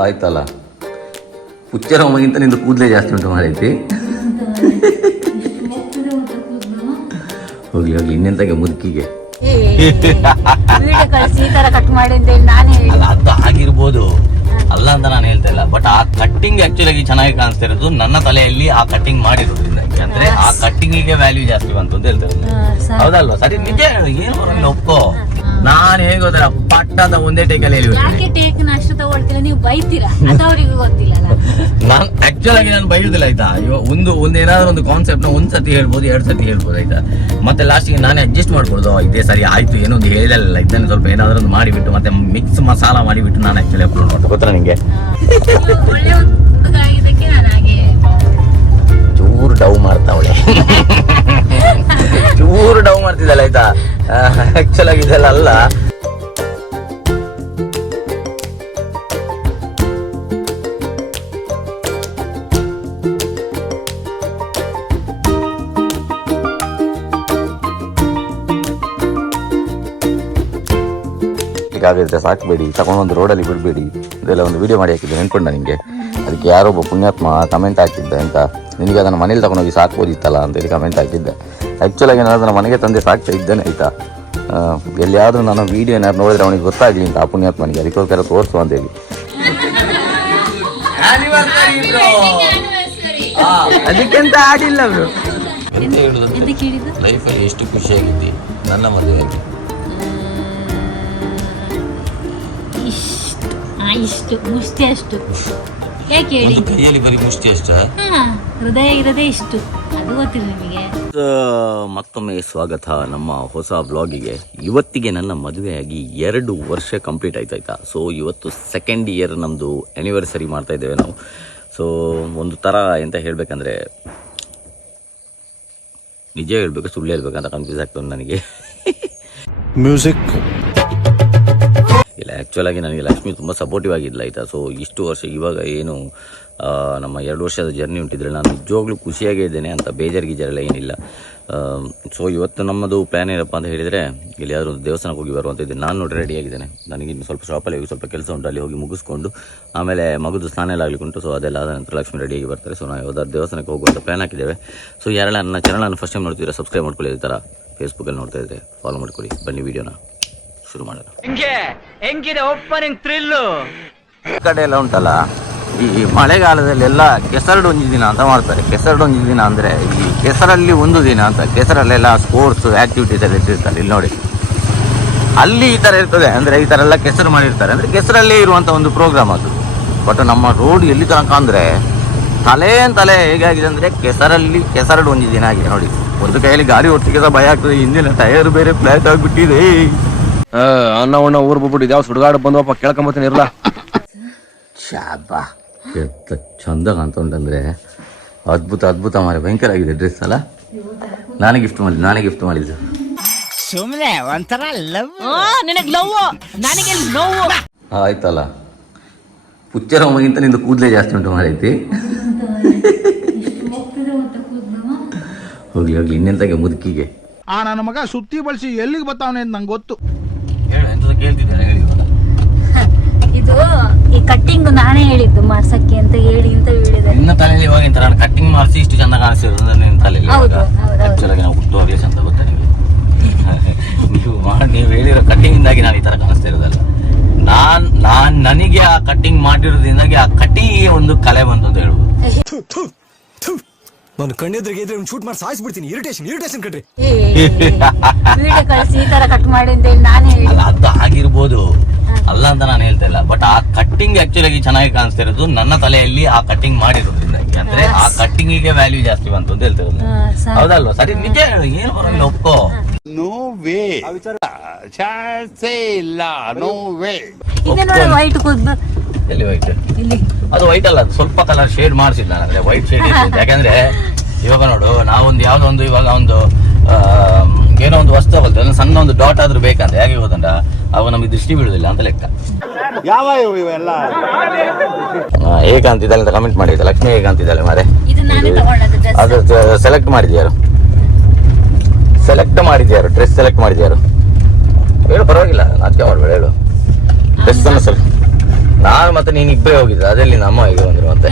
ಆಯ್ತಲ್ಲ. ಹುಚ್ಚರ ಮಗಿಂತ ನಿಂದು ಕೂದಲೇ ಜಾಸ್ತಿ ಉಂಟು ಮಾಡೈತಿ ಹೋಗ್ಲಿ ಹೋಗ್ಲಿ ಇನ್ನೆಂತಾಗೆ ಮುದುಕಿಗೆ. ವಿಡಿಯೋ ಕಳಿಸಿ ತರ ಕಟ್ ಮಾಡಿ ಅಂತ ಹೇಳಿ ನಾನೇ ಅಲ್ಲ ಅದು ಆಗಿರ್ಬೋದು. ಅಲ್ಲ ಅಂತ ನಾನು ಹೇಳ್ತಾ ಇಲ್ಲ ಬಟ್ ಆ ಕಟ್ಟಿಂಗ್ ಆಕ್ಚುಲಿ ಚೆನ್ನಾಗಿ ಕಾಣಿಸ್ತಾ ಇರೋದು ನನ್ನ ತಲೆಯಲ್ಲಿ ಆ ಕಟ್ಟಿಂಗ್ ಮಾಡಿರೋದ್ರಿಂದ. ಅಂದ್ರೆ ಆ ಕಟ್ಟಿಂಗಿಗೆ ವ್ಯಾಲ್ಯೂ ಜಾಸ್ತಿ ಬಂತು ಅಂತ ಹೇಳ್ತಾ ಇರೋದು. ಸರಿ. ಹೌದಲ್ವಾ? ಸರಿ ನಿಜ ಏನು ಒಪ್ಪೋ ನಾನು ಹೇಗೆ ಗೊತ್ತರ ಪಟ್ಟದ ಒಂದೇ ಟೇಕಲ್ಲಿ ಹೇಳಿ ಯಾಕೆ ಟೇಕ್ ಅಷ್ಟು ತಗೊಳ್ತಿಲ್ಲ? ನೀವು ಬೈತೀರಾ? ಅದು ಅವರಿಗೆ ಗೊತ್ತಿಲ್ಲ ನಾನು ಆಕ್ಚುಲ್ ಆಗಿ ನಾನು ಬೈಯುದಿಲ್ಲ ಆಯ್ತಾ? ಇವಾಗ ಒಂದು ಒಂದು ಏನಾದ್ರು ಒಂದು ಕಾನ್ಸೆಪ್ಟ್ನ ಒಂದ್ ಸತಿ ಹೇಳ್ಬೋದು ಎರಡ್ ಸತಿ ಹೇಳ್ಬೋದು ಆಯ್ತಾ? ಮತ್ತೆ ಲಾಸ್ಟಿಗೆ ನಾನೇ ಅಡ್ಜಸ್ಟ್ ಮಾಡ್ಬೋದು ಇದೇ ಸರಿ ಆಯ್ತು ಏನೋ ಒಂದು ಹೇಳಿದಲ್ಲ ಇದನ್ನ ಸ್ವಲ್ಪ ಏನಾದ್ರು ಒಂದು ಮಾಡಿಬಿಟ್ಟು ಮತ್ತೆ ಮಿಕ್ಸ್ ಮಸಾಲ ಮಾಡಿಬಿಟ್ಟು ನಾನು ಆಕ್ಚುಲಿ ಅಪ್ಲೋಡ್ ಮಾಡ್ತು ಗೊತ್ತಾ ನಿಂಗೆ? ಒಳ್ಳೆ ಹುಡುಗ ಆಗಿದ್ದಕ್ಕೆ ನಾನು ಹಾಗೆ. ಚೂರು ಡವ್ ಮಾಡ್ತಾವಳೆ. ಚೂರು ಡೌನ್ ಮಾಡ್ತಿದ್ದಲ್ಲ ಆಯ್ತಾ? ಆಕ್ಚುಲ್ ಆಗಿ ಇದೆಲ್ಲ ಅಲ್ಲ. ಹೀಗಾಗಿದ್ರೆ ತಗೊಂಡು ಒಂದು ರೋಡಲ್ಲಿ ಬಿಡಬೇಡಿ. ಇದೆಲ್ಲ ಒಂದು ವಿಡಿಯೋ ಮಾಡಿ ಹಾಕಿದ್ದೆ ನೆನ್ಕೊಂಡ ನಿಮಗೆ ಅದಕ್ಕೆ ಯಾರೊಬ್ಬ ಪುಣ್ಯಾತ್ಮ ಕಮೆಂಟ್ ಹಾಕಿದ್ದೆ ಅಂತ. ನಿನಗೆ ಅದನ್ನು ಮನೇಲಿ ತಗೊಂಡೋಗಿ ಸಾಕ್ಬೋದಿತ್ತಲ್ಲ ಅಂತೇಳಿ ಕಮೆಂಟ್ ಹಾಕಿದ್ದೆ. ಆ್ಯಕ್ಚುಲಾಗಿ ನಾನು ಅದನ್ನು ಮನೆಗೆ ತಂದೆ ಸಾಕ್ತಾ ಇದ್ದೇನೆ ಆಯಿತಾ? ಎಲ್ಲಿಯಾದರೂ ನಾನು ವೀಡಿಯೋ ಏನಾದ್ರು ನೋಡಿದ್ರೆ ಅವನಿಗೆ ಗೊತ್ತಾಗಲಿ ಅಂತ ಆ ಪುಣ್ಯಾತ್ಮನಿಗೆ. ಅದಕ್ಕೋಸ್ಕರ ತೋರಿಸು ಅಂತೇಳಿ ಅದಕ್ಕೆಂತ ಆಡಿಲ್ಲ ಅವರು ಲೈಫಲ್ಲಿ ಎಷ್ಟು ಖುಷಿಯಾಗಿದ್ದಿ? ನನ್ನ ಮದುವೆ ಇಷ್ಟು ಮುಷ್ಟಿ ಅಷ್ಟು. ಯಾಕೆ ಹೇಳಿ? ಕೈಯಲ್ಲಿ ಬರೀ ಮುಷ್ಟಿ ಅಷ್ಟ? ಹಾ ಹೃದಯ ಇರದೇ ಇಷ್ಟು. ಅದು ಗೊತ್ತಿಲ್ಲ ನಿಮಗೆ. ಮತ್ತೊಮ್ಮೆ ಸ್ವಾಗತ ನಮ್ಮ ಹೊಸ ಬ್ಲಾಗಿಗೆ ಇವತ್ತಿಗೆ ನನ್ನ ಮದುವೆಯಾಗಿ ಎರಡು ವರ್ಷ ಕಂಪ್ಲೀಟ್ ಆಯ್ತಾಯ್ತಾ ಸೊ ಇವತ್ತು ಸೆಕೆಂಡ್ ಇಯರ್ ನಮ್ಮದು ಆ್ಯನಿವರ್ಸರಿ ಮಾಡ್ತಾ ಇದ್ದೇವೆ ನಾವು. ಸೊ ಒಂದು ಥರ ಎಂತ ಹೇಳಬೇಕಂದ್ರೆ ನಿಜ ಹೇಳಬೇಕು ಸುಳ್ಳು ಹೇಳ್ಬೇಕಂತ ಕನ್ಫ್ಯೂಸ್ ಆಗ್ತದೆ ನನಗೆ. ಮ್ಯೂಸಿಕ್ ಇಲ್ಲ ಆ್ಯಕ್ಚುಲಾಗಿ ನನಗೆ ಲಕ್ಷ್ಮಿ ತುಂಬ ಸಪೋರ್ಟಿವ್ ಆಗಿದ್ಲ, ಆಯಿತಾ? ಸೊ ಇಷ್ಟು ವರ್ಷ ಇವಾಗ ಏನು ನಮ್ಮ ಎರಡು ವರ್ಷದ ಜರ್ನಿ ಉಂಟಿದ್ರೆ ನಾನು ನಿಜವಾಗ್ಲೂ ಖುಷಿಯಾಗೇ ಇದ್ದೇನೆ ಅಂತ ಬೇಜಾರು ಗೀಜಾರೆಲ್ಲ ಏನಿಲ್ಲ. ಸೊ ಇವತ್ತು ನಮ್ಮದು ಪ್ಲ್ಯಾನ್ ಏನಪ್ಪ ಅಂತ ಹೇಳಿದರೆ ಇಲ್ಲಿ ಒಂದು ದೇವಸ್ಥಾನಕ್ಕೆ ಹೋಗಿ ಬರುವಂಥ ಇದ್ದೀನಿ ನಾನು ನೋಡಿ ನನಗೆ ಇನ್ನು ಸ್ವಲ್ಪ ಶಾಪಲ್ಲಿ ಹೋಗಿ ಸ್ವಲ್ಪ ಕೆಲಸ ಉಂಟು, ಅಲ್ಲಿ ಹೋಗಿ ಮುಗಿಸ್ಕೊಂಡು, ಆಮೇಲೆ ಮಗುದು ಸ್ನಾನ ಎಲ್ಲ ಆಗಲಿಕ್ಕೆ ಉಂಟು ಸೊ ಅದೆಲ್ಲ ಆದ ನಂತರ ಲಕ್ಷ್ಮಿ ರೆಡಿಯಾಗಿ ಬರ್ತಾರೆ. ಸೊ ನಾವು ಯಾವ್ದಾದ್ರು ದೇವಸ್ಥಾನಕ್ಕೆ ಹೋಗುವಂಥ ಪ್ಲ್ಯಾನ್ ಹಾಕಿದ್ದೇವೆ. ಸೊ ಯಾರೆಲ್ಲ ನನ್ನ ಚಾನಲನ್ನು ಫಸ್ಟ್ ಟೈಮ್ ನೋಡ್ತಿದ್ರೆ ಸಬ್ಸ್ಕ್ರೈಬ್ ಮಾಡ್ಕೊಳ್ಳಿ, ಈ ಥರ ಫೇಸ್ಬುಕ್ಕಲ್ಲಿ ನೋಡ್ತಾ ಫಾಲೋ ಮಾಡ್ಕೊಳ್ಳಿ. ಬನ್ನಿ ವಿಡಿಯೋನ ಶುರು ಮಾಡೋಣ ಹೆಂಗೆ? ಹೆಂಗಿದೆ ಓಪನಿಂಗ್ ಥ್ರಿಲ್ಲು ಈ ಕಡೆ ಎಲ್ಲ ಉಂಟಲ್ಲ ಈ ಮಳೆಗಾಲದಲ್ಲೆಲ್ಲ ಕೆಸರಡೊಂಜಿ ದಿನ ಅಂತ ಮಾಡ್ತಾರೆ. ಕೆಸರಡೊಂಜಿ ದಿನ ಅಂದರೆ ಈ ಕೆಸರಲ್ಲಿ ಒಂದು ದಿನ ಅಂತ ಕೆಸರಲ್ಲೆಲ್ಲ ಸ್ಪೋರ್ಟ್ಸ್ ಆ್ಯಕ್ಟಿವಿಟೀಸ್ ಎಲ್ಲ ಇಟ್ಟಿರ್ತಾರೆ ಇಲ್ಲಿ ನೋಡಿ. ಅಲ್ಲಿ ಈ ಥರ ಇರ್ತದೆ ಅಂದರೆ ಈ ಥರ ಎಲ್ಲ ಕೆಸರು ಮಾಡಿರ್ತಾರೆ. ಅಂದರೆ ಕೆಸರಲ್ಲೇ ಇರುವಂಥ ಒಂದು ಪ್ರೋಗ್ರಾಮ್ ಅದು. ಬಟ್ ನಮ್ಮ ರೋಡ್ ಎಲ್ಲಿ ತನಕ ಅಂದರೆ ತಲೆ ತಲೆ ಹೇಗಾಗಿದೆ ಅಂದರೆ ಕೆಸರಲ್ಲಿ ಕೆಸರಡು ಒಂದು ದಿನ ಆಗಿದೆ ನೋಡಿ. ಒಂದು ಕೈಯಲ್ಲಿ ಗಾಡಿ ಒಟ್ಟಿಗೆ ಸಹ ಭಯ ಆಗ್ತದೆ ಹಿಂದಿನ ಟೈರ್ ಬೇರೆ ಫ್ಲಾಟ್ ಆಗಿಬಿಟ್ಟಿದೆ. ಅನ್ನ ಉಣ್ಣ ಊರ್ ಬಿಟ್ಬಿಟ್ಟು ಇದ್ಯಾವ ಸುಡುಗಾಡು ಬಂದವಪ್ಪ ಕೇಳ್ಕೊಂಬತ್ತೀನಿ ಇರ್ಲಾ. ಶಾಬಾ ಎತ್ತ ಚಂದ ಉಂಟಂದ್ರೆ ಅದ್ಭುತ ಅದ್ಭುತ ಮಾರೆ. ಭಯಂಕರ ಆಗಿದೆ ಡ್ರೆಸ್ ಅಲ್ಲ? ನಾನೇ ಗಿಫ್ಟ್ ಮಾಡಿದ್ದು ನಾನೇ ಗಿಫ್ಟ್ ಮಾಡಿದ್ದು. ಸುಮ್ನೆ ಒಂಥರ ಲವ್ ನಿನಗ್ ಲವ್ ನನಗೆ ನೋವು ಆಯ್ತಲ್ಲ. ಪುಚ್ಚರ ಮಗಿಂತ ನಿಂದು ಕೂದಲೇ ಜಾಸ್ತಿ ಉಂಟು ಮಾಡೈತಿ ಹೋಗ್ಲಿ ಹೋಗ್ಲಿ ಇನ್ನೆಂತಾಗೆ ಮುದುಕಿಗೆ. ಆ ನನ್ನ ಮಗ ಸುತ್ತಿ ಬಳಸಿ ಎಲ್ಲಿಗೆ ಬರ್ತಾವನೆ ಅಂತ ನಂಗೆ ಗೊತ್ತು. ಹೇಳು ಎಂತದ ಕೇಳ್ತಿದ್ದೇನೆ ಹೇಳಿ ಇದು ಈ ಕಟ್ಟಿಂಗ್ ನಾನೇ ಹೇಳಿದ್ದು ಮಾಡ್ಸಕ್ಕೆ ಅಂತ ಹೇಳಿ ಅಂತ ಹೇಳಿದೆ ನಿನ್ನ ತಲೆಯಲ್ಲಿ ಇವಾಗ ಎಂತ ನಾನು ಕಟ್ಟಿಂಗ್ ಮಾಡಿಸಿ ಇಷ್ಟು ಚೆನ್ನಾಗಿ ಕಾಣಿಸಿರೋದು ನಿನ್ನ ತಲೆಯಲ್ಲಿ ಹೌದು. ಆಕ್ಚುಲಾಗಿ ನಾವು ಹುಟ್ಟುವಾಗಲೇ ಚಂದ ಗೊತ್ತಾ ನಿಮಗೆ? ನೀವು ಮಾಡಿ ನೀವು ಹೇಳಿರೋ ಕಟ್ಟಿಂಗಿಂದಾಗಿ ನಾನು ಈ ಥರ ಕಾಣಿಸ್ತಾ ಇರೋದಲ್ಲ. ನಾನ್ ನಾನ್ ನನಗೆ ಆ ಕಟ್ಟಿಂಗ್ ಮಾಡಿರೋದ್ರಿಂದಾಗಿ ಆ ಕಟ್ಟಿಂಗಿಗೆ ಒಂದು ಕಲೆ ಬಂತು ಅಂತ ಹೇಳ್ಬೋದು ನಾನು ಕಣ್ಣೆದ್ರಿಗೆ ಇದ್ರೆ ಶೂಟ್ ಮಾಡಿ ಸಾಯಿಸ್ಬಿಡ್ತೀನಿ. ಇರಿಟೇಷನ್ ಇರಿಟೇಷನ್ ಕಣ್ರಿ. ವಿಡಿಯೋ ಕಳಿಸಿ ಈ ತರ ಕಟ್ ಮಾಡಿ ಅಂತ ಹೇಳಿ ನಾನೇ ಹೇಳಿ. ಅಲ್ಲ ಅದು ಆಗಿರ್ಬೋದು. ಅಲ್ಲ ಅಂತ ನಾನು ಹೇಳ್ತಾ ಇಲ್ಲ. ಬಟ್ ಆ ಕಟ್ಟಿಂಗ್ ಆಕ್ಚುಲಿ ಚೆನ್ನಾಗಿ ಕಾಣಿಸ್ತಾ ಇರೋದು ನನ್ನ ತಲೆಯಲ್ಲಿ ಆ ಕಟ್ಟಿಂಗ್ ಮಾಡಿರೋದ್ರಿಂದ. ಅಂದ್ರೆ ಆ ಕಟ್ಟಿಂಗಿಗೆ ವ್ಯಾಲ್ಯೂ ಜಾಸ್ತಿ ಬಂತು ಅಂತ ಹೇಳ್ತಾ ಇರೋದು ಸರಿ. ಹೌದಲ್ವಾ? ಸರಿ ನಿಜ ಹೇಳು. ಏನು ಬರಲ್ಲ ಒಪ್ಕೋ. ಚಾನ್ಸೇ ಇಲ್ಲ. No way. ಇದೆ ನೋಡಿ ವೈಟ್ ಕೂದ್ಲು. ಎಲ್ಲಿ ವೈಟ್ ಇಲ್ಲಿ. ಅದು ವೈಟ್ ಅಲ್ಲ ಅದು ಸ್ವಲ್ಪ ಕಲರ್ ಶೇಡ್ ಮಾಡಿಸಿಲ್ಲ ಅಂದ್ರೆ ವೈಟ್ ಶೇಡ್ ಯಾಕಂದ್ರೆ ಇವಾಗ ನೋಡು ನಾವೊಂದು ಯಾವ್ದೋ ಒಂದು ಇವಾಗ ಒಂದು ಏನೋ ಒಂದು ವಸ್ತು ಬರ್ತದೆ ಒಂದು ಸಣ್ಣ ಒಂದು ಡಾಟ್ ಆದ್ರೂ ಬೇಕಂತ ಹೇಗೆ ಗೊತ್ತಂಡ ಅವಾಗ ನಮಗೆ ದೃಷ್ಟಿ ಬೀಳುದಿಲ್ಲ ಅಂತ ಲೆಕ್ಕ. ಯಾವ ಇವೆಲ್ಲ? ಅಂತಿದ್ದಾಳೆ ಅಂತ ಕಮೆಂಟ್ ಮಾಡಿದ್ದೆ ಲಕ್ಷ್ಮಿ ಏಕಾಂತ ಇದ್ದಾಳೆ ಮಾರೆ. ನಾನೇ ಅದು ಸೆಲೆಕ್ಟ್ ಮಾಡಿದ್ಯಾರು. ಸೆಲೆಕ್ಟ್ ಮಾಡಿದ್ಯಾರು. ಡ್ರೆಸ್ ಸೆಲೆಕ್ಟ್ ಮಾಡಿದ್ಯಾರು. ಹೇಳು ಪರವಾಗಿಲ್ಲ. ನಾಚಿಕೆ ಮಾಡ್ಬೇಡ ಹೇಳು. ಡ್ರೆಸ್ ಅನ್ನು ಸೆಲೆಕ್ಟ್ ನಾನು ಮತ್ತೆ ನೀನ್ ಇಬ್ಬರೇ ಹೋಗಿದ್ರೆ ಅದೆಲ್ಲಿ ನಮ್ಮ ಹೇಗೆ ಬಂದ್ರು ಮತ್ತೆ?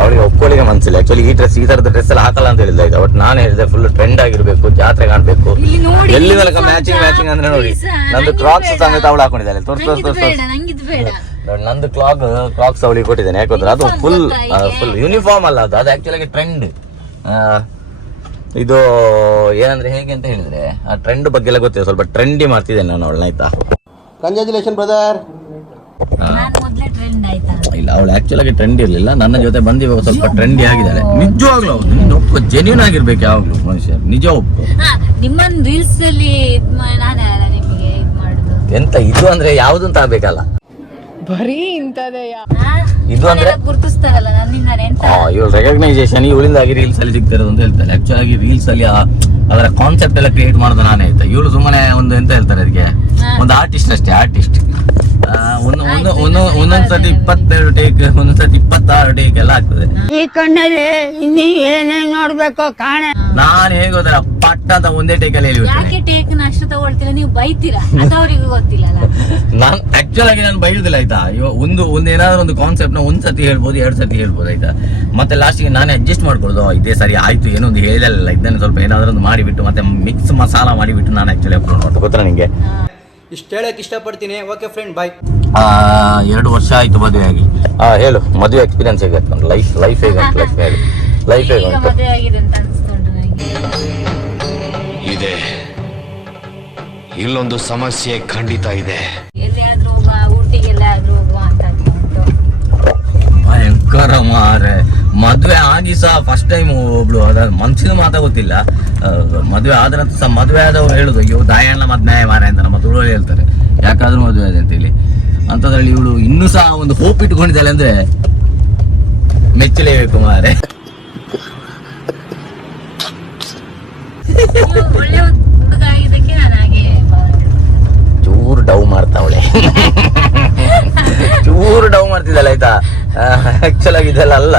ಅವಳಿಗೆ ಒಪ್ಕೊಳ್ಳಿಗೆ ಮನ್ಸಿಲ್ಲ. ಆಕ್ಚುಲಿ ಈ ಡ್ರೆಸ್ ಈ ತರದ ಡ್ರೆಸ್ ಎಲ್ಲ ಹಾಕಲ್ಲ ಅಂತ ಹೇಳಿಲ್ಲ ಆಯ್ತಾ ಬಟ್ ನಾನು ಹೇಳಿದೆ ಫುಲ್ ಟ್ರೆಂಡ್ ಆಗಿರ್ಬೇಕು ಜಾತ್ರೆ ಕಾಣ್ಬೇಕು. ಎಲ್ಲಿ ತನಕ ಮ್ಯಾಚಿಂಗ್ ಮ್ಯಾಚಿಂಗ್ ಅಂದ್ರೆ ನೋಡಿ. ನಂದು ಕ್ಲಾಕ್ಸ್. ಸಮೇತ ಅವಳು ಹಾಕೊಂಡಿದ್ದಾಳೆ. ತೋರ್ಸ್ ತೋರ್ಸ್ ತೋರ್ಸ್. ನಂದು ಕ್ಲಾಕ್ ಕ್ಲಾಕ್ಸ್ ಅವಳಿಗೆ ಕೊಟ್ಟಿದ್ದೇನೆ. ಯಾಕಂದ್ರೆ ಅದು ಫುಲ್ ಫುಲ್ ಯೂನಿಫಾರ್ಮ್ ಅಲ್ಲ ಅದು. ಅದು ಆಕ್ಚುಲಿ ಟ್ರೆಂಡ್ ಇದು ಏನಂದ್ರೆ ಹೇಗೆ ಅಂತ ಹೇಳಿದ್ರೆ ಆ ಟ್ರೆಂಡ್ ಬಗ್ಗೆ ಎಲ್ಲ ಗೊತ್ತಿದೆ ಸ್ವಲ್ಪ ಟ್ರೆಂಡಿ ಮಾಡ್ತಿದ್ದೇನೆ ನಾನು ಅವಳನ್ನ ಆಯ್ತಾ? ಕಂಗ್ರ್ಯಾಚುಲೇಷನ್ ಬ್ರದರ್ ನಾನ್ ಮೊದ್ಲೇ ಟ್ರೆಂಡ್ ಆಯ್ತಾ? ಇಲ್ಲ ಅವಳು ಆಕ್ಚುಲ್ ಆಗಿ ಟ್ರೆಂಡ್ ಇರಲಿಲ್ಲ. ನನ್ನ ಜೊತೆ ಬಂದು ಇವಾಗ ಸ್ವಲ್ಪ ಟ್ರೆಂಡಿ ಆಗಿದ್ದಾಳೆ. ನಿಜವಾಗ್ಲೂ ಹೌದು ನಿನ್ನ ಒಪ್ಪು ಜೆನ್ಯೂನ್ ಆಗಿರ್ಬೇಕು ಯಾವಾಗ್ಲೂ ಮನುಷ್ಯ. ನಿಜ ಒಪ್ಪು ಹಾ ನಿಮ್ಮನ್ ರೀಲ್ಸ್ ಅಲ್ಲಿ ಎಂತ ಇದು ಅಂದ್ರೆ ಯಾವ್ದು ಅಂತ ಆಗ್ಬೇಕಲ್ಲ? ಹಾ? ಇದು ಅಂದ್ರೆ ಗುರುತಿಸ್ತಾರಲ್ಲ ಗುರ್ತಿಸ್ತಾರಲ್ಲ ನಿನ್ನ ಎಂತ ಇವಳು ರೆಕಗ್ನೈಸೇಷನ್ ಇವಳಿಂದಾಗಿ ರೀಲ್ಸ್ ಅಲ್ಲಿ ಸಿಗ್ತಿರೋದು ಅಂತ ಹೇಳ್ತಾರೆ ಆಕ್ಚುಲ್ ಆಗಿ ರೀಲ್ಸ್ ಅಲ್ಲಿ ಆ- ಅದರ ಕಾನ್ಸೆಪ್ಟ್ ಎಲ್ಲ ಕ್ರಿಯೇಟ್ ಮಾಡೋದು ನಾನೇ ಆಯ್ತಾ? ಇವಳು ಸುಮ್ಮನೆ ಒಂದು ಎಂತ ಹೇಳ್ತಾರೆ ಅದಕ್ಕೆ? ಒಂದು ಆರ್ಟಿಸ್ಟ್ ಅಷ್ಟೇ ಆರ್ಟಿಸ್ಟ್ ಒಂದು ಒಂದು ಒಂದು ಒಂದೊಂದ್ ಸತಿ ಇಪ್ಪತ್ತೆರಡು ಟೇಕ್ ಒಂದೊಂದ್ ಸತಿ ಇಪ್ಪತ್ತಾರು ಟೇಕ್ ಎಲ್ಲ ಆಗ್ತದೆ. ಈ ಕಣ್ಣಲ್ಲಿ ಇನ್ನೀ ಏನೇನ್ ನೋಡ್ಬೇಕು ಕಾಣೆ. ನಾನು ಹೇಗೆ ಹೋದ್ರೆ ಪಟ್ಟ ಅಂತ ಒಂದೇ ಟೇಕ್ ಅಲ್ಲಿ ಹೇಳಿ ಯಾಕೆ ಟೇಕ್ನ ಅಷ್ಟು ತಗೊಳ್ತೀರಾ ನೀವು ಬೈತೀರಾ? ಅದು ಅವ್ರಿಗೂ ಗೊತ್ತಿಲ್ಲ ನಾನ್ ಆಕ್ಚುಲ್ ಆಗಿ ನಾನು ಬೈಯುದಿಲ್ಲ ಆಯ್ತಾ? ಇವಾಗ ಒಂದು ಒಂದು ಏನಾದ್ರು ಒಂದು ಕಾನ್ಸೆಪ್ಟ್ನ ಒಂದ್ ಸತಿ ಹೇಳ್ಬೋದು ಎರಡ್ ಸತಿ ಹೇಳ್ಬೋದು ಆಯ್ತಾ? ಮತ್ತೆ ಲಾಸ್ಟಿಗೆ ನಾನೇ ಅಡ್ಜಸ್ಟ್ ಮಾಡ್ಕೊಳ್ದು ಇದೇ ಸರಿ ಆಯ್ತು ಏನೋ ಒಂದು ಹೇಳಿದಲ್ಲ ಇದನ್ನ ಸ್ವಲ್ಪ ಏನಾದ್ರೂ ಒಂದು ಮಾಡಿಬಿಟ್ಟು ಮತ್ತೆ ಮಿಕ್ಸ್ ಮಸಾಲ ಮಾಡಿಬಿಟ್ಟು ನಾನು ಆಕ್ಚುಲಿ ಅಪ್ಲೋಡ್ ಮಾಡ್ತು ಗೊತ್ತಾ ನಿಮಗೆ ಇಷ್ಟು ಹೇಳಕ್ ಇಷ್ಟಪಡ್ತೀನಿ. ಓಕೆ ಫ್ರೆಂಡ್ ಬಾಯ್ ಆ, ಎರಡು ವರ್ಷ ಆಯ್ತು ಮದುವೆ ಆಗಿ. ಹಾ ಹೇಳು. ಮದುವೆ ಎಕ್ಸ್ಪೀರಿಯನ್ಸ್ ಹೇಗೆ ಲೈಫ್ ಲೈಫ್ ಹೇಗೆ ಅಂತ ಲೈಫ್ ಹೇಗೆ ಲೈಫ್ ಹೇಗೆ ಅಂತ ಇದೆ. ಇಲ್ಲೊಂದು ಸಮಸ್ಯೆ ಖಂಡಿತ ಇದೆ. ಭಯಂಕರ ಮಾರೆ. ಮದ್ವೆ ಆಗಿ ಸಹ ಫಸ್ಟ್ ಟೈಮ್ ಒಬ್ಳು. ಅದ ಮನ್ಸಿನ ಮಾತಾ ಗೊತ್ತಿಲ್ಲ. ಆ, ಮದ್ವೆ ಆದ ನಂತರ ಸಹ ಮದುವೆ ಆದವ್ರು ಹೇಳುದು, ಅಯ್ಯೋ ದಾಯಣ್ಣ ನ್ಯಾಯ ಮಾರ ಅಂತ ನಮ್ಮ ತುಳುವಲ್ಲಿ ಹೇಳ್ತಾರೆ. ಯಾಕಾದ್ರೂ ಮದುವೆ ಆದ ಅಂತೇಳಿ ಅಂತದ್ರಲ್ಲಿ ಇವಳು ಇನ್ನೂ ಸಹ ಒಂದು ಹೋಪ್ ಇಟ್ಕೊಂಡಿದ್ದಾಳೆ ಅಂದ್ರೆ ಮೆಚ್ಚಲೇಬೇಕು ಮಾರೆ. ಚೂರು ಡೌ ಮಾಡ್ತಾವಳೆ. ಚೂರು ಡೌ ಮಾಡ್ತಿದ್ದಾಳೆ, ಆಯ್ತಾ? ಆಕ್ಚುಲ್ ಆಗಿ ಇದೆಲ್ಲ ಅಲ್ಲ.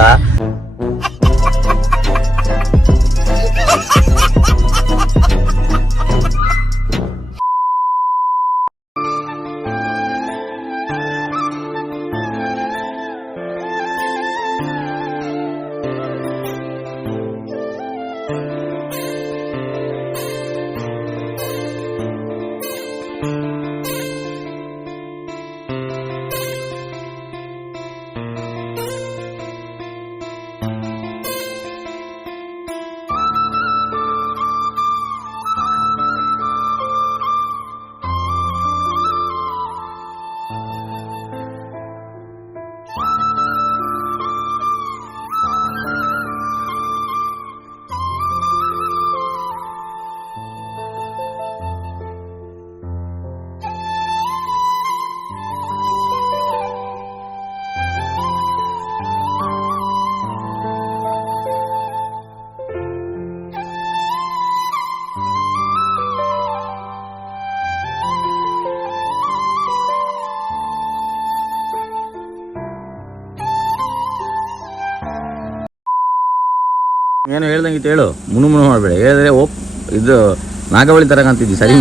ಏನು ಹೇಳ್ದಂಗಿತ್ತು ಹೇಳು. ಮುನು ಮುನು ಮಾಡಬೇಡ. ಹೇಳಿದ್ರೆ ಓಪ್ ಇದು ನಾಗವಳಿ ತರ ಕಾಣ್ತಿದ್ವಿ ಸರಿ.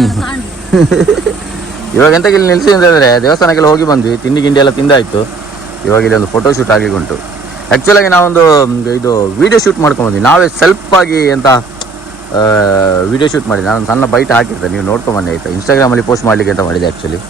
ಇವಾಗ ಎಂತ ಇಲ್ಲಿ ನಿಲ್ಸಿ ಅಂತಂದರೆ ದೇವಸ್ಥಾನಕ್ಕೆಲ್ಲ ಹೋಗಿ ಬಂದ್ವಿ. ತಿಂಡಿ ಗಿಂಡಿ ಎಲ್ಲ ತಿಂದಾಯ್ತು. ಇವಾಗ ಇಲ್ಲಿ ಒಂದು ಫೋಟೋ ಶೂಟ್ ಆಗಿ ಉಂಟು ಆ್ಯಕ್ಚುಲಾಗಿ ನಾವೊಂದು ಇದು ವಿಡಿಯೋ ಶೂಟ್ ಮಾಡ್ಕೊಂಡು ಬಂದ್ವಿ. ನಾವೇ ಸೆಲ್ಫ್ ಆಗಿ ಎಂತ ವಿಡಿಯೋ ಶೂಟ್ ಮಾಡಿ ನಾನು ಸಣ್ಣ ಬೈಟ್ ಹಾಕಿರ್ತೆ ನೀವು ನೋಡ್ಕೊಂಡು ಬನ್ನಿ ಆಯ್ತಾ? ಇನ್ಸ್ಟಾಗ್ರಾಮಲ್ಲಿ ಪೋಸ್ಟ್ ಮಾಡ್ಲಿಕ್ಕೆ ಅಂತ ಮಾಡಿದೆ ಆ್ಯಕ್ಚುಲಿ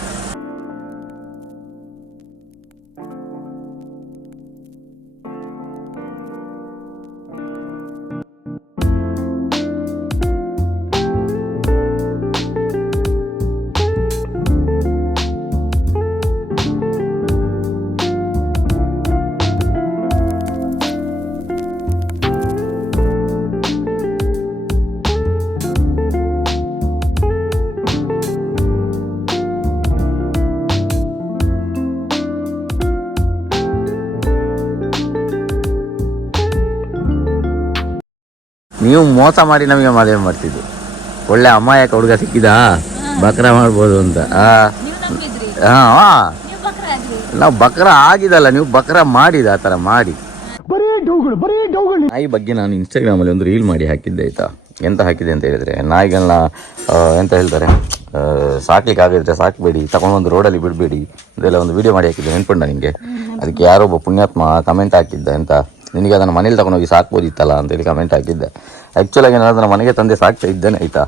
ನೀವು ಮೋಸ ಮಾಡಿ ನಮಗೆ ಮದುವೆ ಮಾಡ್ತಿದ್ದು. ಒಳ್ಳೆ ಅಮಾಯಕ ಹುಡುಗ ಸಿಕ್ಕಿದ? ಬಕ್ರ ಮಾಡ್ಬೋದು ಅಂತ. ಆ. ನೀವು ನಂಬಿದ್ರಿ? ಹಾ. ನೀವು ಬಕ್ರ ಆಗಿದಲ್ಲ ನೀವು ಬಕ್ರ ಮಾಡಿದ ಆ ಥರ ಮಾಡಿ. ನಾಯಿ ಬಗ್ಗೆ ನಾನು ಇನ್ಸ್ಟಾಗ್ರಾಮಲ್ಲಿ ಒಂದು ರೀಲ್ ಮಾಡಿ ಹಾಕಿದ್ದೆ ಆಯ್ತಾ? ಎಂತ ಹಾಕಿದೆ ಅಂತ ಹೇಳಿದ್ರೆ ನಾಯಿಗಳನ್ನ ಎಂತ ಹೇಳ್ತಾರೆ? ಸಾಕ್ಲಿಕ್ಕೆ ಆಗಿದ್ರೆ ಸಾಕಬೇಡಿ ತಗೊಂಡು ರೋಡಲ್ಲಿ ಬಿಡಬೇಡಿ ಇದೆಲ್ಲ ಒಂದು ವಿಡಿಯೋ ಮಾಡಿ ಹಾಕಿದ್ದೆ ನೆನ್ಪುಂಡ ನಿಮಗೆ ಅದಕ್ಕೆ ಯಾರೊಬ್ಬ ಪುಣ್ಯಾತ್ಮ ಕಮೆಂಟ್ ಹಾಕಿದ್ದ ಎಂತ? ನಿನಗೆ ಅದನ್ನು ಮನೇಲಿ ತಗೊಂಡೋಗಿ ಸಾಕ್ಬೋದಿತ್ತಲ್ಲ ಅಂತೇಳಿ ಕಮೆಂಟ್ ಹಾಕಿದ್ದೆ. ಆ್ಯಕ್ಚುಲಾಗಿ ನಾನು ಅದನ್ನು ಮನೆಗೆ ತಂದೆ ಸಾಕ್ತಾ ಇದ್ದೇನೆ, ಆಯಿತಾ?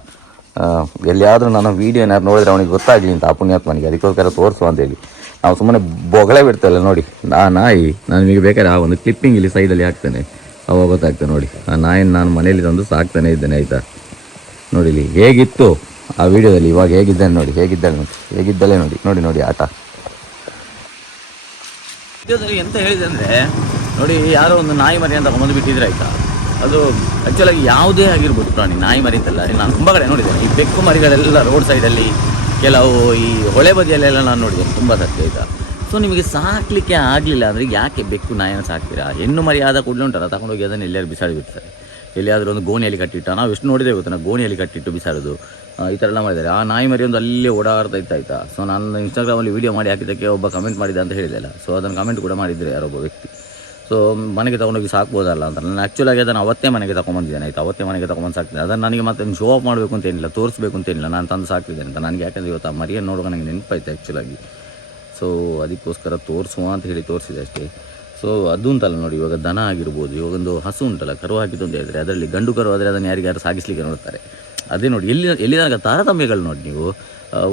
ಎಲ್ಲಿಯಾದರೂ ನಾನು ವೀಡಿಯೋ ಏನಾದ್ರು ನೋಡಿದ್ರೆ ಅವನಿಗೆ ಗೊತ್ತಾಗಲಿ ಅಂತ ಆ ಪುಣ್ಯಾತ್ಮನಿಗೆ, ಅದಕ್ಕೋಸ್ಕರ ತೋರಿಸು ಅಂತೇಳಿ ನಾವು ಸುಮ್ಮನೆ ಬೊಗಳೇ ಬಿಡ್ತಲ್ಲ ನೋಡಿ. ಆ ನಾಯಿ, ನಾನು ನಿಮಗೆ ಬೇಕಾದ್ರೆ ಆ ಒಂದು ಕ್ಲಿಪ್ಪಿಂಗ್ ಇಲ್ಲಿ ಸೈಡಲ್ಲಿ ಹಾಕ್ತೇನೆ. ಅವಾಗ ಗೊತ್ತಾಗ್ತದೆ ನೋಡಿ. ಆ ನಾಯಿನ ನಾನು ಮನೆಯಲ್ಲಿ ತಂದು ಸಾಕ್ತಾನೆ ಇದ್ದೇನೆ, ಆಯಿತಾ? ನೋಡಿ ಇಲ್ಲಿ ಹೇಗಿತ್ತು ಆ ವಿಡಿಯೋದಲ್ಲಿ ಇವಾಗ ಹೇಗಿದ್ದಾನೆ ನೋಡಿ, ಹೇಗಿದ್ದಾಳೆ ನೋಡಿ ಹೇಗಿದ್ದಲೇ ನೋಡಿ ನೋಡಿ ನೋಡಿ, ಆಟ. ಎಂತ ಹೇಳಿದೆ ಅಂದರೆ ನೋಡಿ, ಯಾರೋ ಒಂದು ನಾಯಿ ಮರಿ ಅಂತ ಬಂದು ಬಿಟ್ಟಿದ್ರೆ ಆಯ್ತಾ? ಅದು ಆ್ಯಕ್ಚುಲಾಗಿ ಯಾವುದೇ ಆಗಿರ್ಬೋದು ಪ್ರಾಣಿ, ನಾಯಿ ಮರಿ ಅಂತಲ್ಲ ನಾನು ತುಂಬ ಕಡೆ ನೋಡಿದ್ದೇನೆ. ಈ ಬೆಕ್ಕು ಮರಿಗಳೆಲ್ಲ ರೋಡ್ ಸೈಡಲ್ಲಿ ಕೆಲವು ಈ ಹೊಳೆ ಬದಿಯಲ್ಲೆಲ್ಲ ನಾನು ನೋಡಿದ್ದೇನೆ. ತುಂಬ ಸತ್ಯ ಆಯಿತಾ? ಸೊ ನಿಮಗೆ ಸಾಕಲಿಕ್ಕೆ ಆಗಲಿಲ್ಲ ಅಂದರೆ ಯಾಕೆ ಬೆಕ್ಕು ನಾಯನ್ನು ಸಾಕ್ತೀರಾ? ಹೆಣ್ಣು ಮರಿ ಆದ ಕೂಡಲೇ ಉಂಟಲ್ಲ ತಗೊಂಡೋಗಿ ಅದನ್ನು ಎಲ್ಲರೂ ಬಿಸಾಡಿ ಬಿಡ್ತಾರೆ. ಎಲ್ಲಿಯಾದರೂ ಒಂದು ಗೋಣಿಯಲ್ಲಿ ಕಟ್ಟಿಟ್ಟ, ನಾವು ಎಷ್ಟು ನೋಡಿದೆ ಗೊತ್ತಾ? ಗೋಣಿಯಲ್ಲಿ ಕಟ್ಟಿಟ್ಟು ಬಿಸಾಡೋದು. ಈ ಥರ ಎಲ್ಲ ಮಾಡಿದ್ದಾರೆ. ಆ ನಾಯಿ ಮರಿ ಒಂದು ಅಲ್ಲೇ ಓಡಾಡ್ತಾ ಇತ್ತು ಆಯ್ತಾ? ಸೊ ನಾನು ಇನ್ಸ್ಟಾಗ್ರಾಮಲ್ಲಿ ವೀಡಿಯೋ ಮಾಡಿ ಹಾಕಿದ್ದಕ್ಕೆ ಒಬ್ಬ ಕಮೆಂಟ್ ಮಾಡಿದ ಅಂತ ಹೇಳಿದೆಲ್ಲ ಸೊ ಅದನ್ನು ಕಮೆಂಟ್ ಕೂಡ ಮಾಡಿದರೆ ಯಾರೊಬ್ಬ ವ್ಯಕ್ತಿ. ಸೊ ಮನೆಗೆ ತೊಗೊಂಡೋಗಿ ಸಾಕ್ಬೋದಲ್ಲ ಅಂತ. ನಾನು ಆ್ಯಕ್ಚುಲಾಗಿ ಅದನ್ನು ಅವತ್ತೇ ಮನೆಗೆ ತೊಗೊಂಬಂದಿದ್ದೇನೆ ಆಯ್ತು, ಅವತ್ತೇ ಮನೆಗೆ ತೊಗೊಂಡು ಸಾಕ್ತೀನಿ ಅದನ್ನು ನನಗೆ ಮತ್ತೆ ಶೋ ಆಫ್ ಮಾಡಬೇಕು ಅಂತ ಏನಿಲ್ಲ, ತೋರಿಸ್ಬೇಕು ಅಂತ ಏನಿಲ್ಲ, ನಾನು ತಂದು ಸಾಕ್ತಿದ್ದೇನೆ ಅಂತ. ನನಗೆ ಯಾಕಂದರೆ ಇವತ್ತು ಆ ಮರಿಯನ್ನು ನೋಡುವಾಗ ನನಗೆ ನೆನಪಾಯ್ತು ಆ್ಯಕ್ಚುಲಾಗಿ ಸೊ ಅದಕ್ಕೋಸ್ಕರ ತೋರಿಸುವ ಅಂತ ಹೇಳಿ ತೋರಿಸಿದೆ ಅಷ್ಟೇ. ಸೊ ಅದು ಅಂತಲ್ಲ ನೋಡಿ, ಇವಾಗ ದನ ಆಗಿರ್ಬೋದು, ಇವಾಗ ಒಂದು ಹಸು ಉಂಟಲ್ಲ, ಕರು ಹಾಕಿದ್ದು ಅಂತ ಹೇಳಿದರೆ ಅದರಲ್ಲಿ ಗಂಡು ಕರು ಆದರೆ ಅದನ್ನು ಯಾರಿಗಾರು ಸಾಗಿಸ್ಲಿಕ್ಕೆ ನೋಡ್ತಾರೆ. ಅದೇ ನೋಡಿ, ಎಲ್ಲಿ ಎಲ್ಲಿದಾಗ ತಾರತಮ್ಯಗಳು ನೋಡಿ ನೀವು.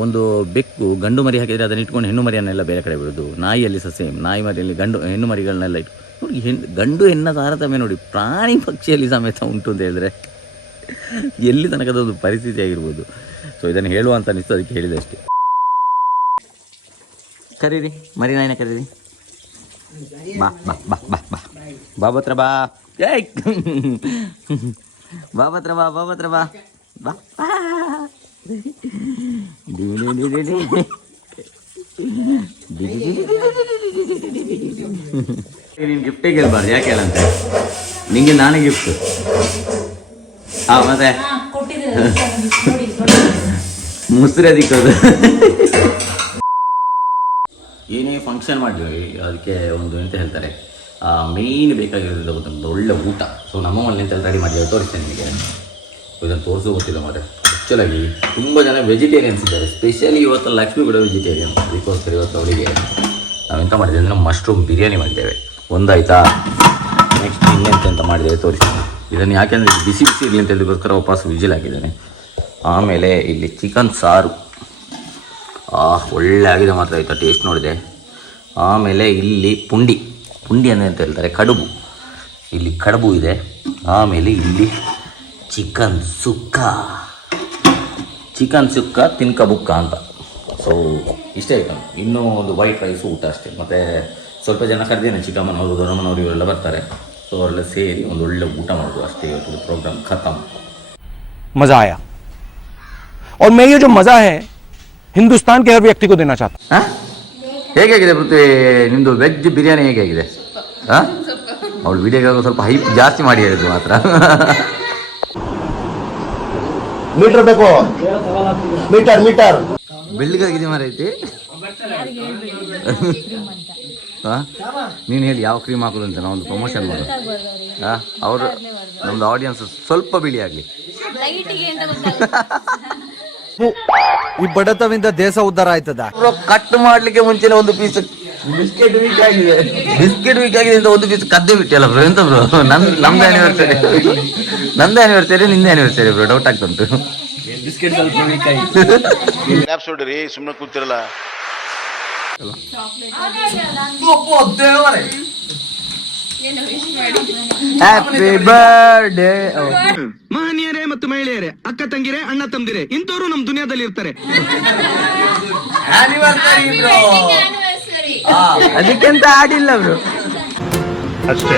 ಒಂದು ಬೆಕ್ಕು ಗಂಡು ಮರಿ ಹಾಕಿದರೆ ಅದನ್ನ ಇಟ್ಕೊಂಡು ಹೆಣ್ಣು ಮರಿಯನ್ನೆಲ್ಲ ಬೇರೆ ಕಡೆ ಬಿಡೋದು. ನಾಯಿಯಲ್ಲಿ ಸಹ ಸೇಮ್ ನಾಯಿ ಮರಿಯಲ್ಲಿ ಗಂಡು, ಹೆಣ್ಣು ಮರಿಗಳನ್ನೆಲ್ಲ ಇಟ್ಟು ನೋಡಿ ಹೆಣ್ಣು ಗಂಡು ಹೆಣ್ಣ ತಾರತಮ್ಯ ನೋಡಿ ಪ್ರಾಣಿ ಪಕ್ಷಿಯಲ್ಲಿ ಸಮೇತ ಉಂಟು ಅಂತ ಹೇಳಿದ್ರೆ ಎಲ್ಲಿ ತನಕದ ಒಂದು ಪರಿಸ್ಥಿತಿ ಆಗಿರ್ಬೋದು ಸೊ ಇದನ್ನು ಹೇಳುವ ಅಂತ ಅನಿಸ್ತು ಅದಕ್ಕೆ ಹೇಳಿದೆ ಅಷ್ಟೇ ಕರೀರಿ ಮರಿ ನಾಯಿನ ಕರೀರಿ ಬಾ ಬಾ ಬಾ ಬಾ ಬಾ ಬಾಬತ್ರ ಬಾ ಏಯ್ ಬಾಬತ್ರ ಬಾ ಬಾಬತ್ರ ಬಾ ಬಾ ಬಾ. ಡಿ, ನೀನು ಗಿಫ್ಟೇ ಕೇಳಬಾರ್ದು ಯಾಕೆ ಹೇಳಂತೆ? ನಿಂಗೆ ನಾನೇ ಗಿಫ್ಟ್ ಹಾ ಮತ್ತೆ ಮುಸ್ರಿ ಅದಕ್ಕೆ ಏನೇ ಫಂಕ್ಷನ್ ಮಾಡಿದ್ವಿ ಅದಕ್ಕೆ ಒಂದು ಎಂತ ಹೇಳ್ತಾರೆ. ಮೇಯ್ನ್ ಬೇಕಾಗಿರೋದು ಒಂದು ಒಳ್ಳೆ ಊಟ. ಸೊ ನಮ್ಮ ಮನೇಲಿ ಎಂತ ರೆಡಿ ಮಾಡಿ ತೋರಿಸ್ತೇನೆ ನಿಮಗೆ. ಇದನ್ನು ತೋರಿಸೋ ಗೊತ್ತಿಲ್ಲ ಮಾತ್ರ ಆ್ಯಕ್ಚುಲಾಗಿ ತುಂಬ ಜನ ವೆಜಿಟೇರಿಯನ್ಸ್ ಇದ್ದಾರೆ. ಸ್ಪೆಷಲಿ ಇವತ್ತು ಲಕ್ಷ್ಮಿ ಬಿಡೋ ವೆಜಿಟೇರಿಯನ್ ಅದಕ್ಕೋಸ್ಕರ ಇವತ್ತು ಅವರಿಗೆ ನಾವೆಂತ ಮಾಡಿದ್ದೇವೆ ಅಂದರೆ ಮಶ್ರೂಮ್ ಬಿರಿಯಾನಿ ಮಾಡಿದ್ದೇವೆ. ಒಂದಾಯ್ತಾ? ನೆಕ್ಸ್ಟ್ ಇನ್ನೆಂತೆ ಅಂತ ಮಾಡಿದೆ ತೋರಿಸ್ತೀನಿ ಇದನ್ನು ಯಾಕೆಂದರೆ ಬಿಸಿ ಬಿಸಿ ಇರಲಿ ಅಂತ ಹೇಳಿದಕ್ಕೋಸ್ಕರ ವಾಪಸ್ ವಿಜಿಲ್ ಹಾಕಿದ್ದೇನೆ. ಆಮೇಲೆ ಇಲ್ಲಿ ಚಿಕನ್ ಸಾರು. ಒಳ್ಳೆ ಆಗಿದೆ ಮಾತ್ರ ಆಯಿತಾ ಟೇಸ್ಟ್ ನೋಡಿದೆ ಆಮೇಲೆ ಇಲ್ಲಿ ಪುಂಡಿ. ಪುಂಡಿ ಅಂದರೆ ಅಂತ ಹೇಳ್ತಾರೆ ಕಡುಬು. ಇಲ್ಲಿ ಕಡುಬು ಇದೆ. ಆಮೇಲೆ ಇಲ್ಲಿ ಚಿಕನ್ ಸುಕ್ಕ. ಚಿಕನ್ ಸುಕ್ಕ ತಿನ್ಕ ಬುಕ್ಕ ಅಂತ. ಸೊ ಇಷ್ಟೇ ಐಟಮ್ ಇನ್ನೂ ಒಂದು ವೈಟ್ ರೈಸು ಊಟ ಅಷ್ಟೇ. ಮತ್ತು ಸ್ವಲ್ಪ ಜನ ಕರೆದೇನೆ ಚಿಕ್ಕಮ್ಮನವರು ದೊಡ್ಡಮ್ಮನವರು ಇವರೆಲ್ಲ ಬರ್ತಾರೆ ಸೊ ಅವರೆಲ್ಲ ಸೇರಿ ಒಂದು ಒಳ್ಳೆ ಊಟ ಮಾಡೋದು ಅಷ್ಟೇ ಇವತ್ತು ಪ್ರೋಗ್ರಾಮ್ ಖತಮ್ मजा आया और मैं ये जो मजा है हिंदुस्तान के हर व्यक्ति को देना चाहता ಹಾಂ ಹೇಗಾಗಿದೆ ಪೃಥ್ವಿ ನಿಮ್ಮದು ವೆಜ್ ಬಿರಿಯಾನಿ ಹೇಗಾಗಿದೆ ಹಾಂ ಅವಳು ವಿಡಿಯೋಗೆ ಸ್ವಲ್ಪ ಹೈಪ್ ಜಾಸ್ತಿ ಮಾಡಿ ಹೇಳಿದ್ದು ಮಾತ್ರ ಮೀಟರ್ ಬೇಕು ಮೀಟರ್ ಮೀಟರ್ ಬೆಳ್ಳಿಗಾಗಿದೆ ಮಾರೈತಿ ಹಾಂ ನೀನು ಹೇಳಿ ಯಾವ ಕ್ರೀಮ್ ಹಾಕೋದು ಅಂತ ನಾವೊಂದು ಒಂದು ಪ್ರಮೋಷನ್ ಮಾಡು ಹಾಂ ಅವರು ನಮ್ದು ಆಡಿಯನ್ಸ್ ಸ್ವಲ್ಪ ಬಿಳಿ ಆಗಲಿ. ಈ ಬಡತವಿಂದ ದೇಶ ಉದ್ಧಾರ ಆಯ್ತದ? ಕಟ್ ಮಾಡ್ಲಿಕ್ಕೆ ಮುಂಚೆನೆ ಒಂದು ಪೀಸ್ ಬಿಸ್ಕೆಟ್ ವೀಕ್ ಆಗಿದೆ. ಬಿಸ್ಕೆಟ್ ವೀಕ್ ಆಗಿದೆ ಅಂತ ಒಂದು ಪೀಸ್ ಕದ್ದೆ ಬಿಟ್ಟಿಲ್ಲ ಬ್ರೋ ಎಂತ ಬ್ರೋ? ನನ್ ನಮ್ದು ಆನಿವರ್ಸರಿ ನಂದು ಆನಿವರ್ಸರಿ ನಿಂದ ಆನಿವರ್ಸರಿ ಬ್ರೋ ಡೌಟ್ ಆಗ್ತುಂಟು ಸುಡ್ರಿ ಸುಮ್ಮನೆ ಕೂತಿರಲ್ಲ. ಹ್ಯಾಪಿ ಬರ್ಡೇ ಮಹನೀಯರೇ ಮತ್ತು ಮಹಿಳೆಯರೇ ಅಕ್ಕ ತಂಗಿರೇ ಅಣ್ಣ ತಂದಿರೆ ಇಂಥವ್ರು ನಮ್ ದುನಿಯಾದಲ್ಲಿ ಇರ್ತಾರೆ ಆನಿವರ್ಸರಿ ಬ್ರೋ ಅದಕ್ಕೆಂತ ಆಡಿಲ್ಲ ಅವರು. ಅಷ್ಟೇ.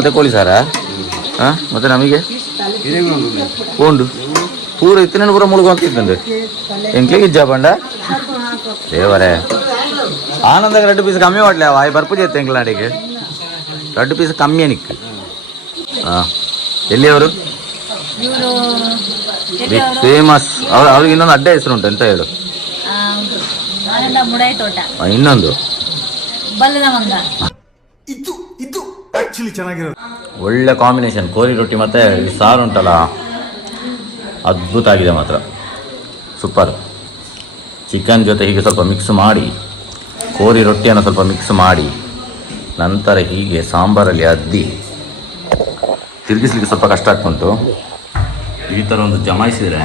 ಮತ್ತೆ ಕೋಳಿ ಸಾರ ಮತ್ತೆ ನಮಗೆ ಪೂಂಡು ಪೂರ ಇತ್ತಿನ ಪೂರ ಮುಳುಗುವಂತಿದ್ದಂದ್ರೆ ಹೆಂಕ್ಲಿ ಇಜ್ಜಾ ಬಂಡ ದೇವರೇ ಆನಂದಾಗ ರೆಡ್ ಪೀಸ್ ಕಮ್ಮಿ ಮಾಡ್ಲೇ ಅವ ಬರ್ಪು ಜೈತೆ ಹೆಂಗ್ಲಾಡಿಗೆ ರೆಡ್ ಪೀಸ್ ಕಮ್ಮಿ ಅನಿಕ್ ಹಾಂ ಎಲ್ಲಿಯವರು ಫೇಮಸ್ ಅವ್ರು ಅವ್ರಿಗೆ ಇನ್ನೊಂದು ಅಡ್ಡ ಹೆಸರು ಉಂಟು ಎಂತ ಹೇಳು ಇನ್ನೊಂದು ಬಲ್ಲದ ಮಂಗ ಬಲ್ಲದ ಚೆನ್ನಾಗಿರೋದು. ಒಳ್ಳೆ ಕಾಂಬಿನೇಷನ್ ಕೋರಿ ರೊಟ್ಟಿ ಮತ್ತೆ ಸಾರು ಉಂಟಲ್ಲ? ಅದ್ಭುತ ಆಗಿದೆ ಮಾತ್ರ. ಸೂಪರ್ ಚಿಕನ್ ಜೊತೆ ಹೀಗೆ ಸ್ವಲ್ಪ ಮಿಕ್ಸ್ ಮಾಡಿ ಕೋರಿ ರೊಟ್ಟಿಯನ್ನು ಸ್ವಲ್ಪ ಮಿಕ್ಸ್ ಮಾಡಿ, ನಂತರ ಹೀಗೆ ಸಾಂಬಾರಲ್ಲಿ ಅದ್ದಿ, ತಿರುಗಿಸ್ಲಿಕ್ಕೆ ಸ್ವಲ್ಪ ಕಷ್ಟ ಆಗ್ತುಂಟು. ಈ ಥರ ಒಂದು ಜಮಾಯಿಸಿದರೆ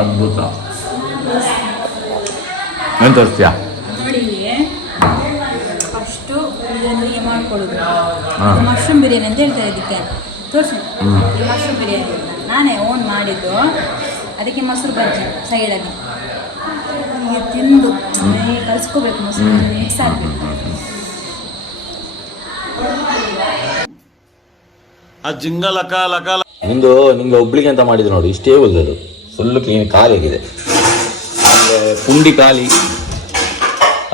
ಅದ್ಭುತ. ಏನು ತೋರಿಸ್ತೀಯಾ ನೋಡಿ ಫಸ್ಟು ಇದನ್ನು ಹೀಗೆ ಮಾಡ್ಕೊಳ್ಳೋದು ಮಶ್ರೂಮ್ ಬಿರಿಯಾನಿ ಅಂತ ಹೇಳ್ತಾರೆ ಇದಕ್ಕೆ ತೋರಿಸಿ. ಮಶ್ರೂಮ್ ಬಿರಿಯಾನಿ. ನಾನೇ ಓನ್ ಮಾಡಿದ್ದು. ಅದಕ್ಕೆ ಮೊಸರು ಬಜ್ಜಿ ಸೈಡಲ್ಲಿ ಹೀಗೆ ತಿಂದು ಕಲಿಸ್ಕೋಬೇಕು ಮೊಸರು ಮಿಕ್ಸ್ ಆಗಬೇಕು. ನಿಂದು ನಿಂಗೆ ಒಬ್ಳಿಗೆ ಅಂತ ಮಾಡಿದ್ರು ನೋಡಿ. ಇಷ್ಟೇ ಉಳಿದದು ಫುಲ್ಲು ಕ್ಲೀನ್ ಖಾಲಿಯಾಗಿದೆ ಆಮೇಲೆ ಪುಂಡಿ ಖಾಲಿ.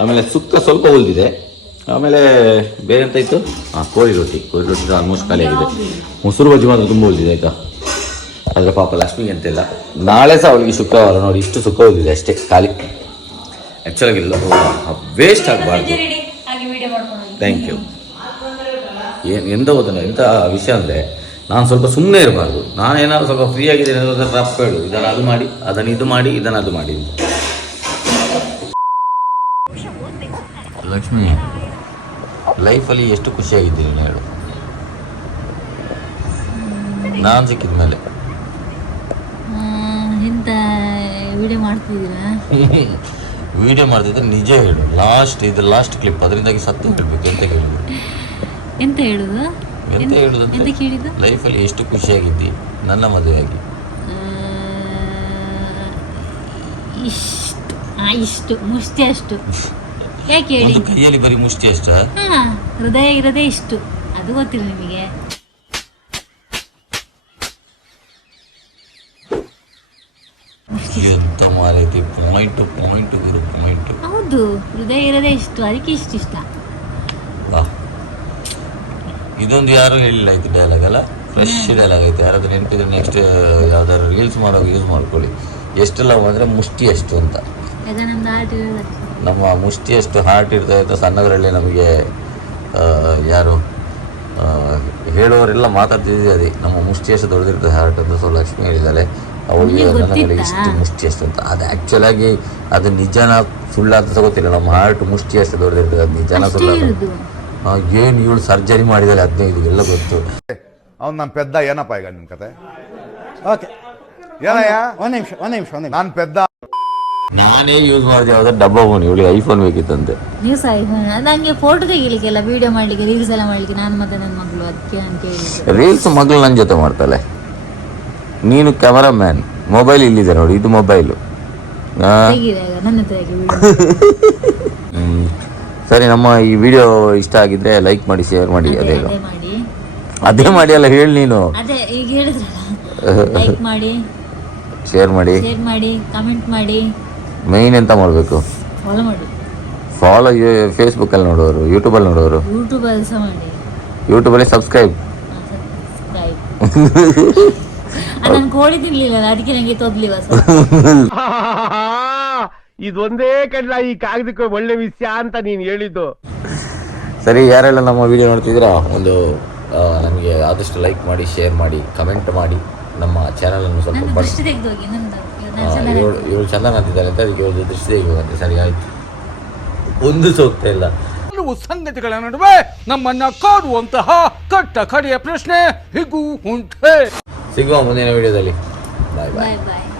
ಆಮೇಲೆ ಸುಕ್ಕ ಸ್ವಲ್ಪ ಉಳಿದಿದೆ. ಆಮೇಲೆ ಬೇರೆ ಎಂತ ಇತ್ತು? ಹಾಂ ಕೋಳಿ ರೊಟ್ಟಿ. ಕೋಳಿ ರೊಟ್ಟಿ ಆಲ್ಮೋಸ್ಟ್ ಖಾಲಿಯಾಗಿದೆ ಮೊಸರು ಬಜ್ಜಿ ಮಾತ್ರ ತುಂಬ ಉಳಿದಿದೆ ಆಯ್ತಾ? ಆದರೆ ಪಾಪ ಲಕ್ಷ್ಮಿಗೆ ಅಂತಿಲ್ಲ ನಾಳೆ ಸಹ ಅವಳಿಗೆ ಶುಕ್ರವಾರ. ನೋಡಿ ಇಷ್ಟು ಸುಖ ಉಳಿದಿದೆ ಅಷ್ಟೇ ಖಾಲಿ. ಆ್ಯಕ್ಚುಲಾಗಿ ವೇಸ್ಟ್ ಆಗಬಾರ್ದು. ರೆಡಿ ಹಾಗೆ ವಿಡಿಯೋ ಮಾಡ್ಕೊಂಡು ಥ್ಯಾಂಕ್ ಯು ಏನು ಎಂತ ಓದೋಣ ಎಂತ ವಿಷಯ ಅಂದರೆ ನಾನು ಸ್ವಲ್ಪ ಸುಮ್ಮನೆ ಇರಬಾರ್ದು. ನಾನು ಏನಾದ್ರು ಸ್ವಲ್ಪ ಫ್ರೀ ಆಗಿದ್ದೇನೆ ರಫ್ ಹೇಳು. ಇದನ್ನು ಅದು ಮಾಡಿ ಅದನ್ನು ಇದು ಮಾಡಿ ಇದನ್ನು ಅದು ಮಾಡಿ ಲಕ್ಷ್ಮಿ ಲೈಫಲ್ಲಿ ಎಷ್ಟು ಖುಷಿಯಾಗಿದ್ದೀನಿ ನೀನು ಹೇಳು. ನಾನು ಸಿಕ್ಕಿದ ಮೇಲೆ. ವಿಡಿಯೋ ಮಾಡ್ತಿದ್ದೀರಾ? ವಿಡಿಯೋ ಮಾಡ್ತಿದ್ರೆ ನಿಜ ಹೇಳು. ಲಾಸ್ಟ್ ಇದು ಲಾಸ್ಟ್ ಕ್ಲಿಪ್ ಅದರಿಂದಾಗಿ ಸತ್ತು ಹೇಳಬೇಕು. ಎಂತ ಕೇಳಿದ್ರು? ಎಂತ ಹೇಳುದು? ಎಂತ ಹೇಳುದು ಅಂತ ಕೇಳಿದ್ದು? ಲೈಫಲ್ಲಿ ಎಷ್ಟು ಖುಷಿಯಾಗಿದ್ದಿ? ನನ್ನ ಮದುವೆಯಾಗಿ ಇಷ್ಟು ಆ, ಇಷ್ಟು ಮುಷ್ಟಿ ಅಷ್ಟು. ಯಾಕೆ ಹೇಳಿ ಒಂದು ಕೈಯಲ್ಲಿ ಬರೀ ಮುಷ್ಟಿ ಅಷ್ಟ. ಹಾ ಹೃದಯ ಇರದೇ ಇಷ್ಟು. ಅದು ಗೊತ್ತಿಲ್ಲ ನಿಮಗೆ. ಎಂತ ಮಾರೈತಿ ಪಾಯಿಂಟ್ ಪಾಯಿಂಟ್ ಗುರು ಪಾಯಿಂಟ್ ಹೌದು ಹೃದಯ ಇರದೇ ಇಷ್ಟು ಅದಕ್ಕೆ ಇಷ್ಟು ಇಷ್ಟ. ಇದೊಂದು ಯಾರು ಹೇಳಿಲ್ಲ ಇದು ಡೈಲಾಗ್ ಅಲ್ಲ? ಫ್ರೆಶ್ ಡೈಲಾಗ್ ಐತೆ ಯಾರಾದ್ರೂ ನೆನಪಿದ್ರೆ ನೆಕ್ಸ್ಟ್ ಯಾವ್ದಾದ್ರು ರೀಲ್ಸ್ ಮಾಡೋದು ಯೂಸ್ ಮಾಡ್ಕೊಳ್ಳಿ. ಎಷ್ಟೆಲ್ಲ ಹೋದ್ರೆ ಮುಷ್ಟಿ ಎಷ್ಟು ಅಂತ. ನಮ್ಮ ಮುಷ್ಟಿಯಷ್ಟು ಹಾರ್ಟ್ ಇರ್ತಾ ಇತ್ತು ಸಣ್ಣದರಲ್ಲಿ ನಮಗೆ ಯಾರು ಹೇಳೋರೆಲ್ಲ ಮಾತಾಡ್ತಿದ್ದೀವಿ ಮಾತಾಡ್ತಿದ್ವಿ ಅದೇ. ನಮ್ಮ ಮುಷ್ಟಿಯಷ್ಟು ದೊಡ್ಡದಿರ್ತದೆ ಹಾರ್ಟ್ ಅಂತ ಸೊ ಲಕ್ಷ್ಮಿ ಹೇಳಿದ್ದಾರೆ ಅವಳಿಗೆ ನನಗೆ ಇಷ್ಟು ಮುಷ್ಟಿಯಷ್ಟು ಅಂತ. ಅದು ಆ್ಯಕ್ಚುಲಾಗಿ ಅದು ನಿಜನ ಸುಳ್ಳ ಅಂತ ಗೊತ್ತಿಲ್ಲ. ನಮ್ಮ ಹಾರ್ಟ್ ಮುಷ್ಟಿಯಷ್ಟು ದೊಡ್ಡದಿರ್ತದೆ ಅದು ನಿಜನ ಸುಳ್ಳ ಏನು ಇವಳು ಸರ್ಜರಿ ಮಾಡಿದ್ದಾರೆ ಹದಿನೈದು ಎಲ್ಲ ಗೊತ್ತು. ಅವ್ನು ನಮ್ಮ ಪೆದ್ದ ಏನಪ್ಪ ಈಗ ನಿಮ್ಮ ಕತೆ? ಓಕೆ ಏನಯ್ಯ? ಒಂದು ನಿಮಿಷ ಒಂದು ನಿಮಿಷ ಒಂದು ನಿಮಿಷ. ನಾನು ಪೆದ್ದ ನಾನೇ ಯೂಸ್ ಮಾಡಿದೆ ಯಾವ್ದಾದ್ರು ಡಬ್ಬ ಫೋನ್ ಇವಳಿಗೆ ಐಫೋನ್ ಬೇಕಿತ್ತಂತೆ. ನೀವು ಸಹ ಐಫೋನ್ ನನಗೆ ಫೋಟೋ ತೆಗಿಲಿಕ್ಕೆಲ್ಲ ವಿಡಿಯೋ ಮಾಡ್ಲಿಕ್ಕೆ ರೀಲ್ಸ್ ಎಲ್ಲ ಮಾಡ್ಲಿಕ್ಕೆ ನಾನು ಮತ್ತೆ ನನ್ನ ಮಗಳು ಅದಕ್ಕೆ ಅಂತ ಹೇಳಿದ್ರು. ರೀಲ್ಸ್ ಮಗಳು ನನ್ನ ಜೊತೆ ಮಾಡ್ತಾಳೆ. ನೀನು ಕ್ಯಾಮರಾ ಮ್ಯಾನ್ ಮೊಬೈಲ್ ಇಲ್ಲಿದೆ ನೋಡಿ ಇದು ಮೊಬೈಲು ನನ್ನ ಹತ್ರ ವಿಡಿಯೋ ಸರಿ ನಮ್ಮ ಈ ವಿಡಿಯೋ ಇಷ್ಟ ಆಗಿದ್ರೆ ಲೈಕ್ ಮಾಡಿ ಶೇರ್ ಮಾಡಿ ಅದೇ ಅದೇ ಮಾಡಿ. ಅದೇ ಮಾಡಿ ಅಲ್ಲ ಹೇಳಿ ನೀನು. ಅದೇ ಈಗ ಹೇಳಿದ್ರಲ್ಲ. ಲೈಕ್ ಮಾಡಿ. ಶೇರ್ ಮಾಡಿ. ಶೇರ್ ಮಾಡಿ ಕಮೆಂಟ್ ಮಾಡಿ. ಮೈನ್ ಎಂತ ಮಾಡಬೇಕು? ಫಾಲೋ ಮಾಡಿ. ಫಾಲೋ ಫೇಸ್ಬುಕ್ಕಲ್ಲಿ ನೋಡೋರು ಯೂಟ್ಯೂಬಲ್ಲಿ ನೋಡೋರು ಯೂಟ್ಯೂಬ್ ಅಲ್ಲಿ ಸಹ ಮಾಡಿ. ಯೂಟ್ಯೂಬಲ್ಲಿ ಸಬ್ಸ್ಕ್ರೈಬ್ ಸಬ್ಸ್ಕ್ರೈಬ್ ನಾನು ಕೋಳಿ ತಿನ್ಲಿಲ್ಲ ಅದಕ್ಕೆ ನನಗೆ ತೊದ್ಲಿವ ಸರ್ ಇದೊಂದೇ ಕಡಲ ಈ ಕಾಗದಕ್ಕೆ ಒಳ್ಳೆ ವಿಷಯ ಅಂತ ನೀನು ಹೇಳಿದ್ದು. ಸರಿ ಯಾರೆಲ್ಲ ನಮ್ಮ ವಿಡಿಯೋ ನೋಡ್ತಿದ್ದೀರಾ ಒಂದು ನಮಗೆ ಆದಷ್ಟು ಲೈಕ್ ಮಾಡಿ ಶೇರ್ ಮಾಡಿ ಕಮೆಂಟ್ ಮಾಡಿ ನಮ್ಮ ಚಾನಲನ್ನು ಸ್ವಲ್ಪ ನನ್ನ ಇವಳು ಇವಳು ಚಂದ ಅಂತಿದ್ದಾಳೆ ಅಂತ ಅದಕ್ಕೆ ಇವಳು ದೃಷ್ಟಿ ತೆಗಿಬೇಕಂತೆ ಸರಿ ಆಯ್ತು. ಒಂದು ಸೋಗ್ತಾ ಇಲ್ಲ. ಕೆಲವು ಸಂಗತಿಗಳ ನಡುವೆ ನಮ್ಮನ್ನ ಕಾಡುವಂತಹ ಕಟ್ಟ ಕಡೆಯ ಪ್ರಶ್ನೆ ಹೀಗೂ ಉಂಟೆ. ಸಿಗುವ ಮುಂದಿನ ವಿಡಿಯೋದಲ್ಲಿ. ಬಾಯ್ ಬಾಯ್ ಬಾಯ್ ಬಾಯ್